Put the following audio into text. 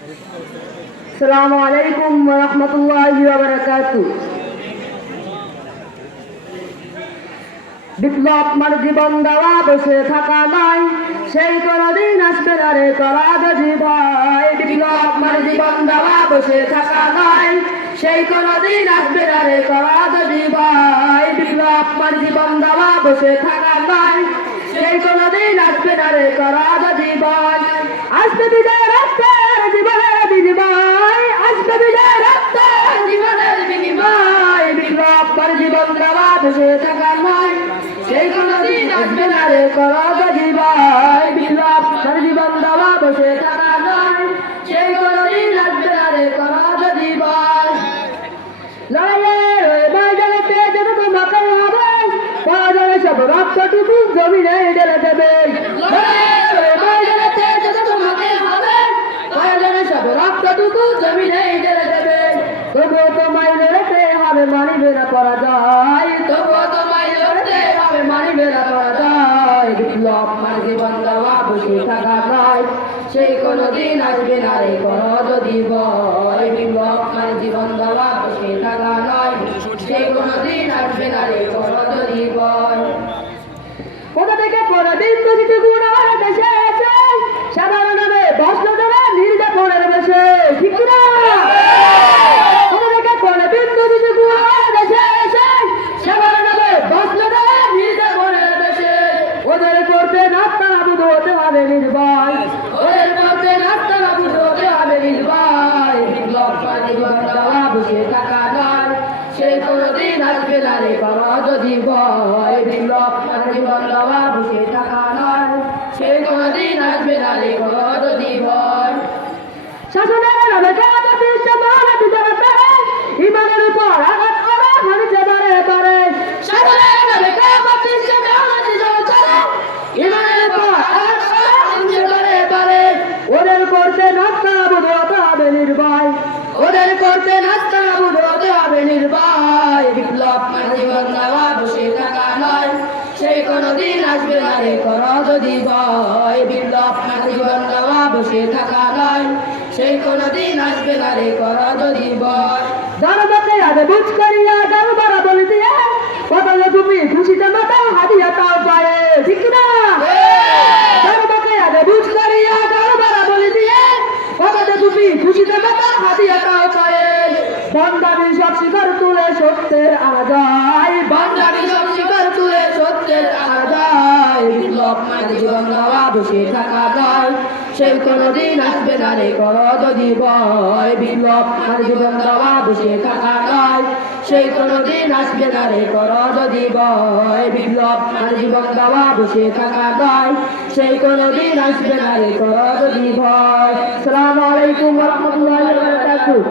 আসসালামু আলাইকুম ওয়া রাহমাতুল্লাহি ওয়া বারাকাতুহু। বিপ্লব মানে জীবন দেওয়া, বসে থাকা নয়, সেই কোনদিন আসবে না রে করা যদি ভয়। বিপ্লব মানে জীবন দেওয়া, বসে থাকা নয়, সেই কোনদিন আসবে না রে করা যদি ভয়। বিপ্লব মানে জীবন দেওয়া, বসে থাকা নয়, সেই কোনদিন আসবে না রে করা যদি ভয়। আসবে বিজয় রাস্তার জীবনের বিনিময়, আসবে বিজয় রাস্তার জীবনের বিনিময়। বিপ্লব মানে জীবন দেওয়া, বসে থাকা নয়, সেই কোনদিন আসবে না রে করা যদি ভয়। বিপ্লব মানে জীবন দেওয়া, বসে থাকা নয়, সেই কোনদিন আসবে না রে করা যদি ভয়। লড়াইয়ের ওই ময়দানেতে যত তোমাকে হবে, পরাজয় সব রক্তটুকু জমিনে ঢেলে দেবে। লড়াইয়ের ওই ময়দানেতে যত তোমাকে হবে, পরাজয় সব রক্তটুকু জমিনে ঢেলে দেবে। তবুও তোমায় লড়তে হবে, মানিবে না পরাজয়। তবুও তোমায় লড়তে হবে, মানিবে না পরাজয়। বিপ্লব মানে জীবন দেওয়া, বসে থাকা নয়, সেই কোনদিন আসবে না রে করো যদি ভয়। বিপ্লব মানে জীবন দেওয়া, বসে থাকা নয়, সেই কোনদিন আসবে না রে করো যদি ভয়। কোথা থেকে কোনদিন দূষিত গুণ আমার দেশে এসে, সাধারণভাবে বসলো যারা নির্যাতনের বেশে, ঠিক না? কোথা থেকে কোনদিন দূষিত গুণ আমার দেশে এসে, সাধারণভাবে বসলো যারা নির্যাতনের বেশে। ওদের করতে নাস্তা নাবুদ হতে হবে নির্ভয়, ওদের করতে নাস্তা নাবুদ হতে হবে নির্ভয়। বিপ্লব মানে জীবন দেওয়া, বসে থাকা নয়, সেই কোনদিন আসবে না রে করো যদি ভয়। বিপ্লব মানে জীবন দেওয়া, বসে থাকা নয়, সেই কোনদিন আসবে না রে করো যদি ভয়। শাসনের নামে কাজ বিশ্ব মানব জগতে, ইমানের উপর আঘাত করা মানুষে বারে বারে। শাসনের নামে কাজ বিশ্ব মানব জগতে, ইমানের উপর আঘাত করা মানুষে বারে বারে। ওদের করতে নাস্তা নাবুদ হতে হবে নির্ভয়, ওদের করতে নাস্তা নাবুদ হতে হবে নির্ভয়। বিপ্লব মানে জীবন দেওয়া, বসে থাকা নয়, সেই কোনদিন আসবে না রে করো যদি ভয়। বিপ্লব মানে জীবন দেওয়া, বসে থাকা নয়, সেই কোনদিন আসবে না রে করো যদি ভয়। জনতাকে আগে বুঝ করিয়া গর্বরা বলি দিয়ে, পতাকা তুমি খুশিতে মাথা হাতিয়া তাও পায়ে, ঠিক না? জনতাকে আগে বুঝ করিয়া গর্বরা বলি দিয়ে, পতাকা তুমি খুশিতে মাথা হাতিয়া তাও পায়ে। বান্দারি সব শিকার তুলে সত্যের আরাধায়, বান্দারি সব শিকার তুলে সত্যের আরাধায়। বিপ্লব মানে জীবন দেওয়া, বসে থাকা নয়, সেই কোনদিন আসবে না রে করো যদি ভয়। বিপ্লব মানে জীবন দেওয়া, বসে থাকা নয়, সেই কোনদিন আসবে না রে করো যদি ভয়। বিপ্লব মানে জীবন দেওয়া, বসে থাকা নয়, সেই কোনদিন আসবে না রে করো যদি ভয়। আসসালামু আলাইকুম ওয়া রাহমাতুল্লাহি ওয়া বারাকাতুহু।